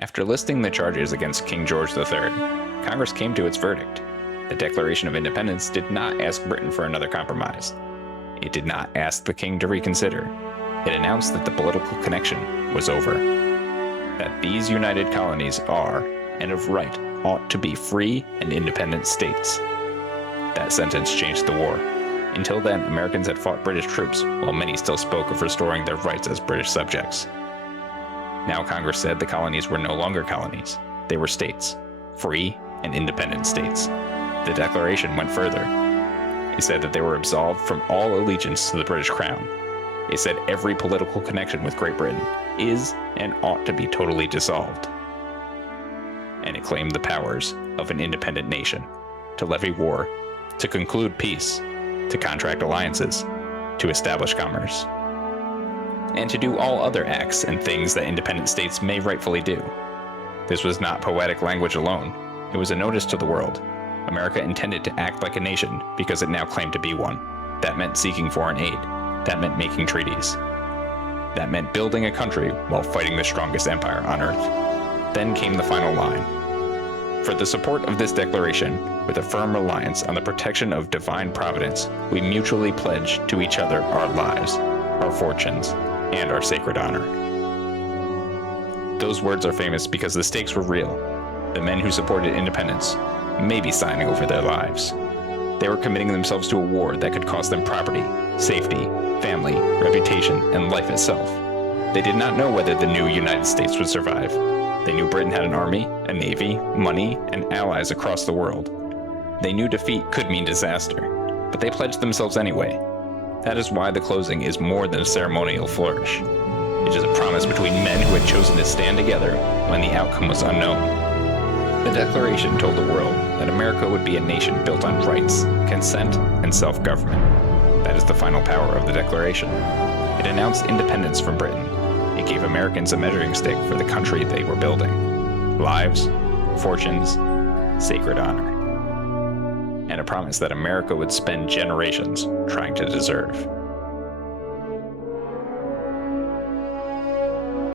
After listing the charges against King George III, Congress came to its verdict. The Declaration of Independence did not ask Britain for another compromise. It did not ask the king to reconsider. It announced that the political connection was over. That these united colonies are, and of right, ought to be free and independent states. That sentence changed the war. Until then, Americans had fought British troops, while many still spoke of restoring their rights as British subjects. Now Congress said the colonies were no longer colonies. They were states, free and independent states. The Declaration went further. It said that they were absolved from all allegiance to the British Crown. It said every political connection with Great Britain is and ought to be totally dissolved. And it claimed the powers of an independent nation to levy war, to conclude peace, to contract alliances, to establish commerce, and to do all other acts and things that independent states may rightfully do. This was not poetic language alone. It was a notice to the world. America intended to act like a nation because it now claimed to be one. That meant seeking foreign aid. That meant making treaties. That meant building a country while fighting the strongest empire on earth. Then came the final line. For the support of this declaration, with a firm reliance on the protection of divine providence, we mutually pledge to each other our lives, our fortunes, and our sacred honor. Those words are famous because the stakes were real. The men who supported independence may be signing over their lives. They were committing themselves to a war that could cost them property, safety, family, reputation, and life itself. They did not know whether the new United States would survive. They knew Britain had an army, a navy, money, and allies across the world. They knew defeat could mean disaster, but they pledged themselves anyway. That is why the closing is more than a ceremonial flourish. It is a promise between men who had chosen to stand together when the outcome was unknown. The Declaration told the world that America would be a nation built on rights, consent, and self-government. That is the final power of the Declaration. It announced independence from Britain. It gave Americans a measuring stick for the country they were building. Lives, fortunes, sacred honor. And a promise that America would spend generations trying to deserve.